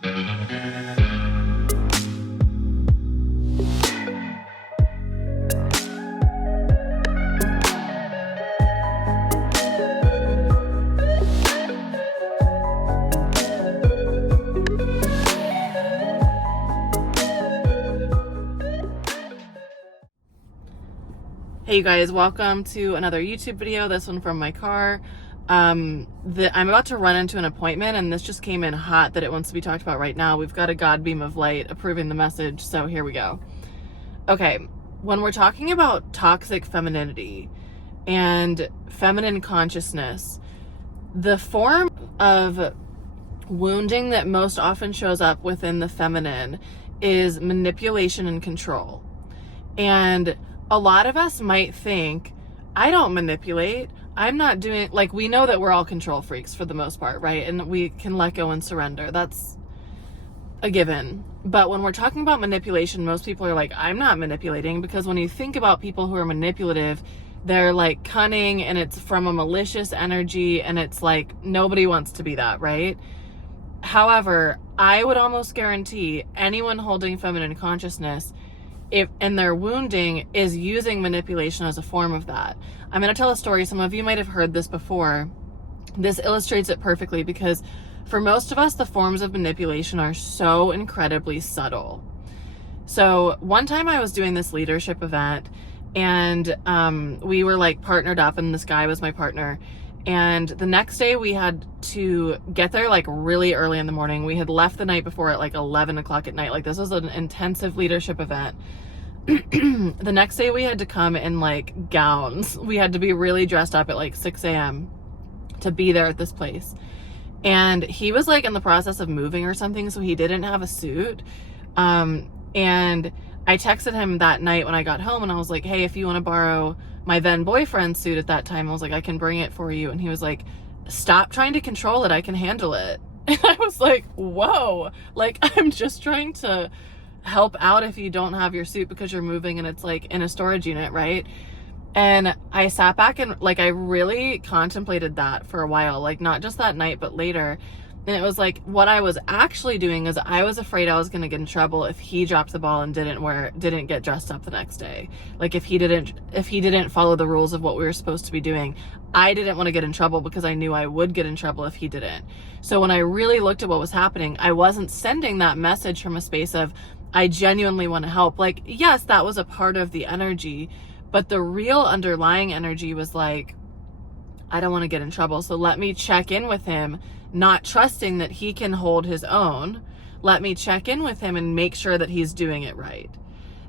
Hey you guys, welcome to another YouTube video, this one from my car. I'm about to run into an appointment and this just came in hot that it wants to be talked about right now. We've got a God beam of light approving the message, so here we go. Okay, when we're talking about toxic femininity and feminine consciousness, the form of wounding that most often shows up within the feminine is manipulation and control. And a lot of us might think, I don't manipulate. I'm not doing, like, we know that we're all control freaks for the most part, right? And we can let go and surrender. That's a given. But when we're talking about manipulation, most people are like, I'm not manipulating, because when you think about people who are manipulative, they're like cunning and it's from a malicious energy and it's like nobody wants to be that, right? However, I would almost guarantee anyone holding feminine consciousness, and their wounding is using manipulation as a form of that. I'm going to tell a story. Some of you might have heard this before. This illustrates it perfectly because for most of us, the forms of manipulation are so incredibly subtle. So one time I was doing this leadership event and we were like partnered up and this guy was my partner. And the next day we had to get there like really early in the morning. We had left the night before at like 11 o'clock at night. Like this was an intensive leadership event. The next day we had to come in like gowns. We had to be really dressed up at like 6 a.m. to be there at this place. And he was like in the process of moving or something, so he didn't have a suit. And I texted him that night when I got home and I was like, hey, if you want to borrow my then boyfriend's suit at that time, I was like, I can bring it for you. And he was like, stop trying to control it. I can handle it. And I was like, whoa, like I'm just trying to help out if you don't have your suit because you're moving and it's like in a storage unit, right? And I sat back and like I really contemplated that for a while, like not just that night, but later. And it was like, what I was actually doing is I was afraid I was going to get in trouble if he dropped the ball and didn't get dressed up the next day. Like if he didn't follow the rules of what we were supposed to be doing, I didn't want to get in trouble because I knew I would get in trouble if he didn't. So when I really looked at what was happening, I wasn't sending that message from a space of, I genuinely want to help. Like, yes, that was a part of the energy, but the real underlying energy was like, I don't want to get in trouble. So let me check in with him, not trusting that he can hold his own. Let me check in with him and make sure that he's doing it right.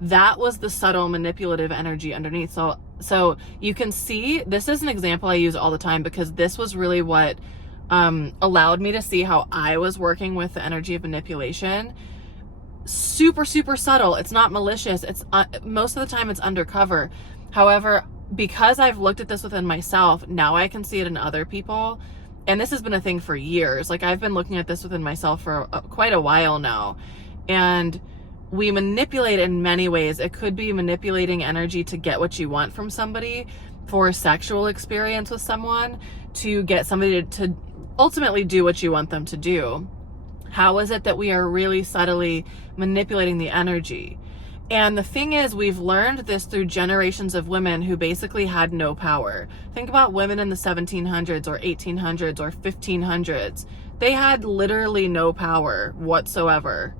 That was the subtle manipulative energy underneath. So you can see, this is an example I use all the time because this was really what allowed me to see how I was working with the energy of manipulation. Super, super subtle. It's not malicious. It's most of the time it's undercover. However, because I've looked at this within myself, now I can see it in other people. And this has been a thing for years. Like I've been looking at this within myself for quite a while now. And we manipulate in many ways. It could be manipulating energy to get what you want from somebody, for a sexual experience with someone, to get somebody to ultimately do what you want them to do. How is it that we are really subtly manipulating the energy? And the thing is, we've learned this through generations of women who basically had no power. Think about women in the 1700s or 1800s or 1500s. They had literally no power whatsoever.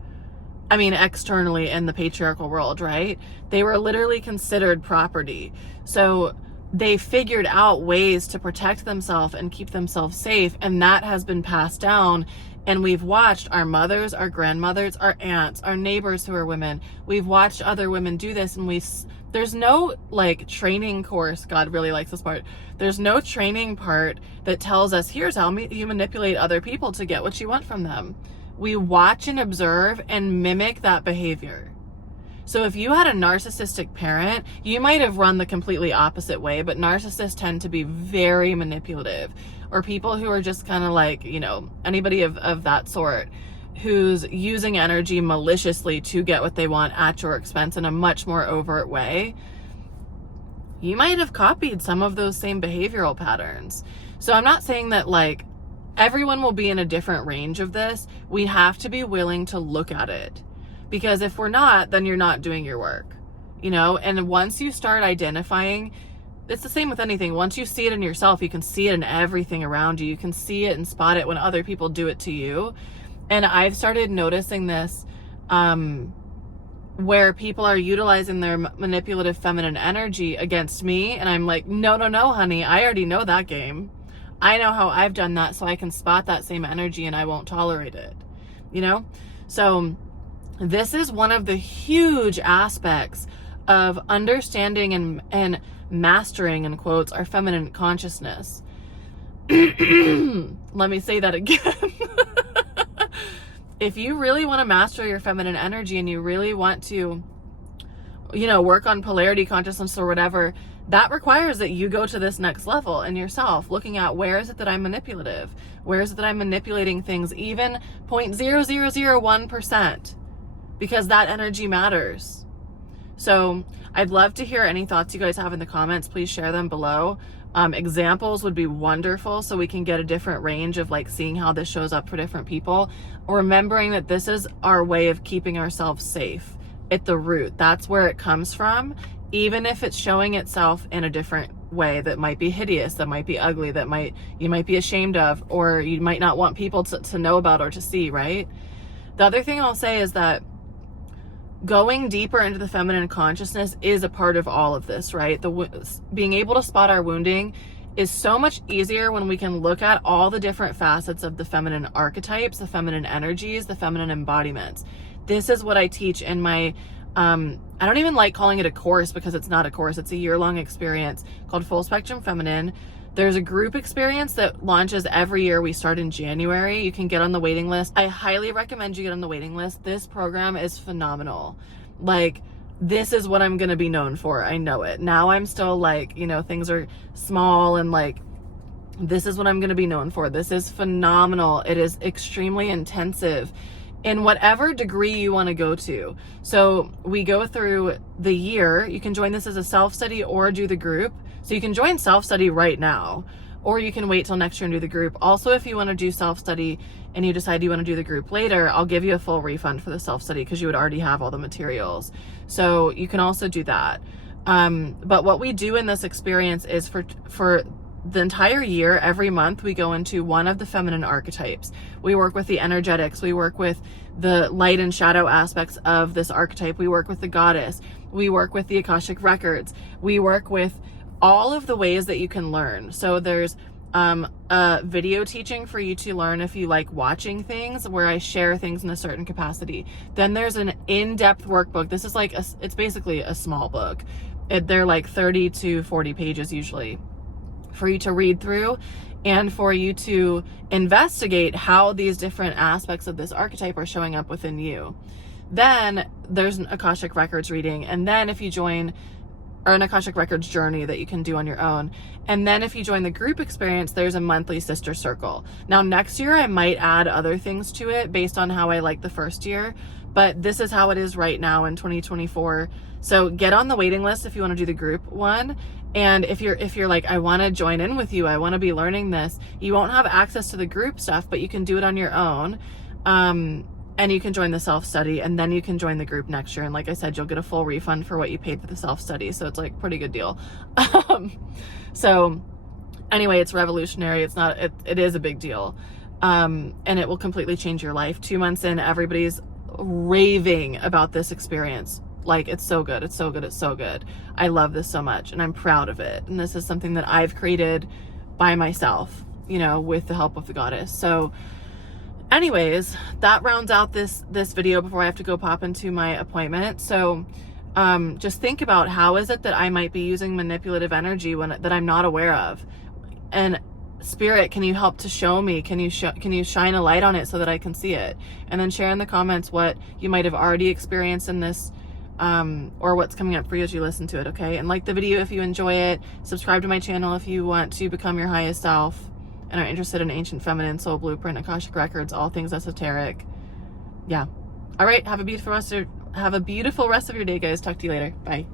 I mean, externally in the patriarchal world, right? They were literally considered property. So they figured out ways to protect themselves and keep themselves safe. And that has been passed down. And we've watched our mothers, our grandmothers, our aunts, our neighbors who are women. We've watched other women do this, and there's no like training course. God really likes this part. There's no training part that tells us, here's how you manipulate other people to get what you want from them. We watch and observe and mimic that behavior. So if you had a narcissistic parent, you might have run the completely opposite way, but narcissists tend to be very manipulative. Or people who are just kind of like, you know, anybody of that sort who's using energy maliciously to get what they want at your expense in a much more overt way, you might have copied some of those same behavioral patterns. So I'm not saying that like everyone will be in a different range of this. We have to be willing to look at it, because if we're not, then you're not doing your work, you know? And once you start identifying, it's the same with anything. Once you see it in yourself, you can see it in everything around you. You can see it and spot it when other people do it to you. And I've started noticing this, where people are utilizing their manipulative feminine energy against me. And I'm like, no, honey, I already know that game. I know how I've done that, so I can spot that same energy and I won't tolerate it, you know? So this is one of the huge aspects of understanding and mastering, in quotes, our feminine consciousness. Let me say that again. If you really want to master your feminine energy and you really want to, you know, work on polarity consciousness or whatever, that requires that you go to this next level in yourself, looking at where is it that I'm manipulative? Where is it that I'm manipulating things even 0.0001%? Because that energy matters. So I'd love to hear any thoughts you guys have in the comments. Please share them below. Examples would be wonderful, so we can get a different range of like seeing how this shows up for different people. Remembering that this is our way of keeping ourselves safe at the root. That's where it comes from, even if it's showing itself in a different way that might be hideous, that might be ugly, that you might be ashamed of, or you might not want people to know about or to see, right? The other thing I'll say is that going deeper into the feminine consciousness is a part of all of this, right? Being able to spot our wounding is so much easier when we can look at all the different facets of the feminine archetypes, the feminine energies, the feminine embodiments. This is what I teach in my, I don't even like calling it a course, because it's not a course. It's a year-long experience called Full Spectrum Feminine. There's a group experience that launches every year. We start in January. You can get on the waiting list. I highly recommend you get on the waiting list. This program is phenomenal. Like, this is what I'm going to be known for. I know it. Now I'm still like, you know, things are small and like, this is what I'm going to be known for. This is phenomenal. It is extremely intensive in whatever degree you want to go to. So we go through the year. You can join this as a self-study or do the group. So you can join self-study right now, or you can wait till next year and do the group. Also, if you want to do self-study and you decide you want to do the group later, I'll give you a full refund for the self-study because you would already have all the materials. So you can also do that. But what we do in this experience is for the entire year, every month, we go into one of the feminine archetypes. We work with the energetics. We work with the light and shadow aspects of this archetype. We work with the goddess. We work with the Akashic records. We work with all of the ways that you can learn. So there's a video teaching for you to learn if you like watching things, where I share things in a certain capacity. Then there's an in-depth workbook. This is like, it's basically a small book. They're like 30 to 40 pages usually, for you to read through and for you to investigate how these different aspects of this archetype are showing up within you. Then there's an Akashic records reading. And then if you join, or an Akashic records journey that you can do on your own. And then if you join the group experience, there's a monthly sister circle. Now next year I might add other things to it based on how I like the first year, but this is how it is right now in 2024. So get on the waiting list if you want to do the group one. And if you're like, I want to join in with you, I want to be learning this, you won't have access to the group stuff, but you can do it on your own. And you can join the self-study, and then you can join the group next year. And like I said, you'll get a full refund for what you paid for the self-study. So it's like pretty good deal. So anyway, it's revolutionary. It is a big deal. And it will completely change your life. 2 months in, everybody's raving about this experience. Like, it's so good. It's so good. It's so good. I love this so much, and I'm proud of it. And this is something that I've created by myself, you know, with the help of the goddess. So anyways, that rounds out this video before I have to go pop into my appointment. So just think about, how is it that I might be using manipulative energy that I'm not aware of? And Spirit, can you help to show me? Can you shine a light on it so that I can see it? And then share in the comments what you might have already experienced in this, or what's coming up for you as you listen to it, okay? And like the video if you enjoy it. Subscribe to my channel if you want to become your highest self and are interested in ancient feminine, soul blueprint, Akashic records, all things esoteric. Yeah. All right. Have a beautiful rest of your day, guys. Talk to you later. Bye.